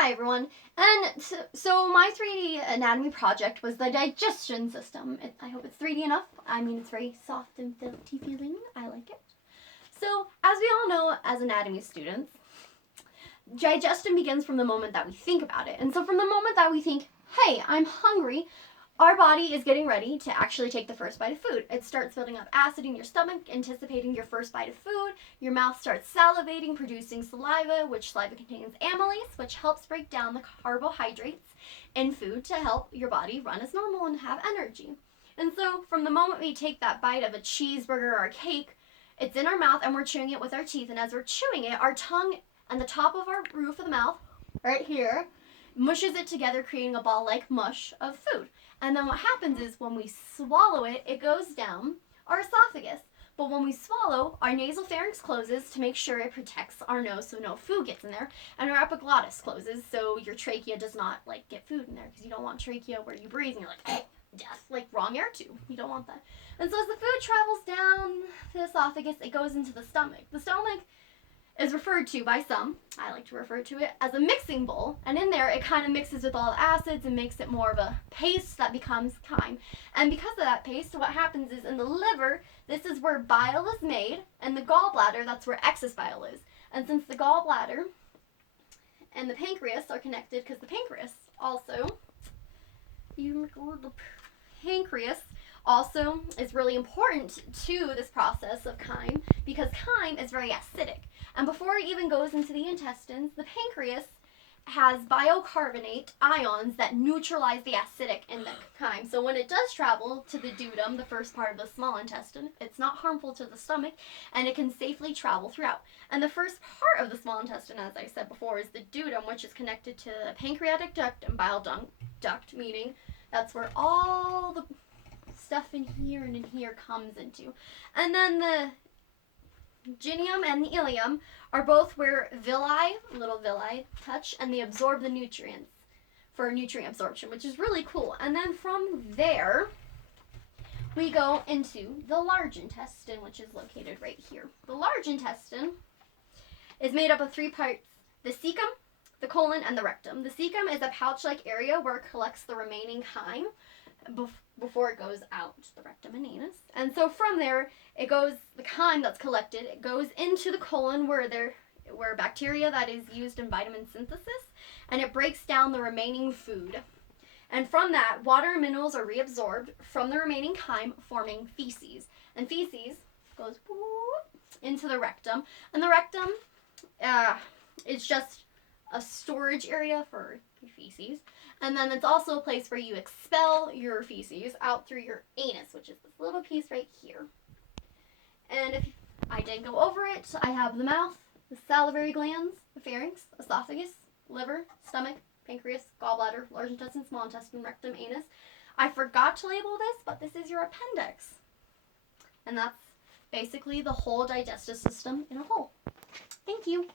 Hi everyone, and so my 3D anatomy project was the digestion system. I hope it's 3D enough. I mean, it's very soft and felty feeling. I like it. So, as we all know as anatomy students, digestion begins from the moment that we think about it. And so from the moment that we think, hey, I'm hungry, our body is getting ready to actually take the first bite of food. It starts building up acid in your stomach, anticipating your first bite of food. Your mouth starts salivating, producing saliva, which saliva contains amylase, which helps break down the carbohydrates in food to help your body run as normal and have energy. And so from the moment we take that bite of a cheeseburger or a cake, it's in our mouth and we're chewing it with our teeth. And as we're chewing it, our tongue and the top of our roof of the mouth, right here, mushes it together, creating a ball-like mush of food. And then what happens is when we swallow it, it goes down our esophagus. But when we swallow, our nasal pharynx closes to make sure it protects our nose so no food gets in there. And our epiglottis closes so your trachea does not get food in there, because you don't want trachea where you breathe and you're like, death, wrong air tube. You don't want that. And so as the food travels down the esophagus, it goes into the stomach. The stomach is referred to by some, I like to refer to it, as a mixing bowl. And in there, it kind of mixes with all the acids and makes it more of a paste that becomes chyme. And because of that paste, what happens is in the liver, this is where bile is made, and the gallbladder, that's where excess bile is. And since the gallbladder and the pancreas are connected, because the pancreas also, is really important to this process of chyme, because chyme is very acidic. And before it even goes into the intestines, the pancreas has bicarbonate ions that neutralize the acidic in the chyme. So when it does travel to the duodenum, the first part of the small intestine, it's not harmful to the stomach, and it can safely travel throughout. And the first part of the small intestine, as I said before, is the duodenum, which is connected to the pancreatic duct and bile duct, meaning that's where all the stuff in here and in here comes into. And then the ginium and the ileum are both where little villi touch, and they absorb the nutrients for nutrient absorption, which is really cool. And then from there, we go into the large intestine, which is located right here. The large intestine is made up of 3 parts: the cecum, the colon, and the rectum. The cecum is a pouch-like area where it collects the remaining chyme before it goes out the rectum and anus. And so from there, it goes, the chyme that's collected, it goes into the colon where bacteria that is used in vitamin synthesis, and it breaks down the remaining food. And from that, water and minerals are reabsorbed from the remaining chyme, forming feces. And feces goes into the rectum. And the rectum is just a storage area for your feces. And then it's also a place where you expel your feces out through your anus, which is this little piece right here. And if I didn't go over it, I have the mouth, the salivary glands, the pharynx, esophagus, liver, stomach, pancreas, gallbladder, large intestine, small intestine, rectum, anus. I forgot to label this, but this is your appendix. And that's basically the whole digestive system in a whole. Thank you.